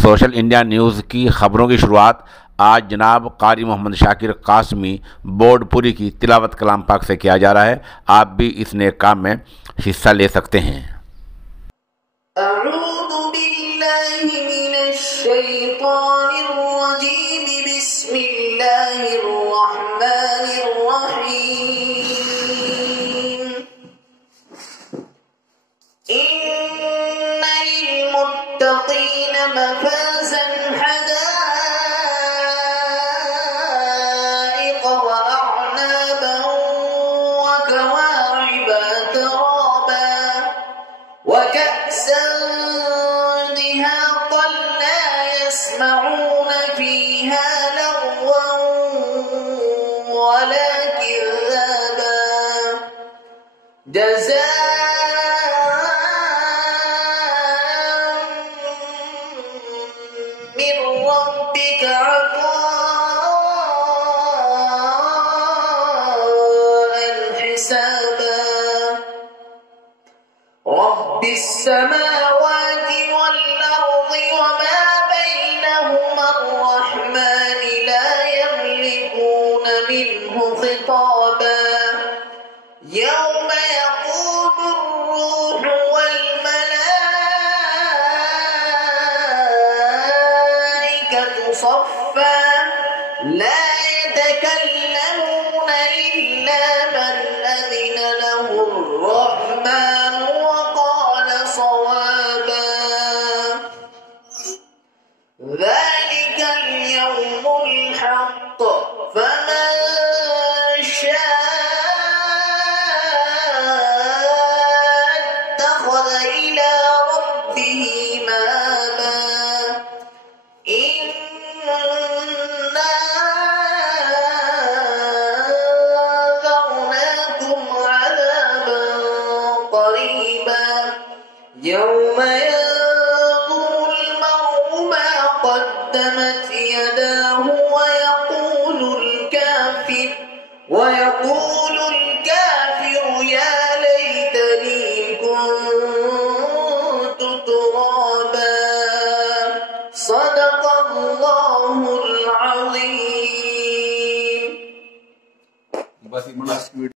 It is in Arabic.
Social India news की खबरों की शुरुआत आज जनाब कारी मोहम्मद शाकिर कासमी बोर्डपुरी की तिलावत कलाम पाक से किया जा रहा है। आप भी इस नेक काम में हिस्सा ले सकते हैं। अऊज़ु बिल्लाहि मिनश शैतानिर रजीम, बिस्मिल्लाहिर रहमानिर रहीम। इन्नल मुत्तक़ीन मफ़ाज़न हदाइक़ व अअनाबन व कवाइब अतराबा व कअसन दिहाक़न ला यस्मऊन फ़ीहा लग़वन वला किज़्ज़ाबा मिन रब्बिक अताअन हिसाबा। रब्बिस समावाति वल अर्दि वमा बैनहुमा अर्रहमान ला यमलिकून मिन्हु खिताबा। यौम यक़ूमु अर्रूह वल मलाइकतु सफ़्फ़ा ला यतकल्लमून इल्ला मन अज़िन लहु अर्रहमान वक़ाल صوابا। ذلكल यौमुल हक़्क़ फमन शाअ इत्तख़ज़ इला रब्बिहि माबा। इन्ना أنذرناكم عذابا قريبا يوم ينظر المرء ما قدمت يداه ويقول الكافر يا ليتني كنت ترابا. صدق الله العظيم.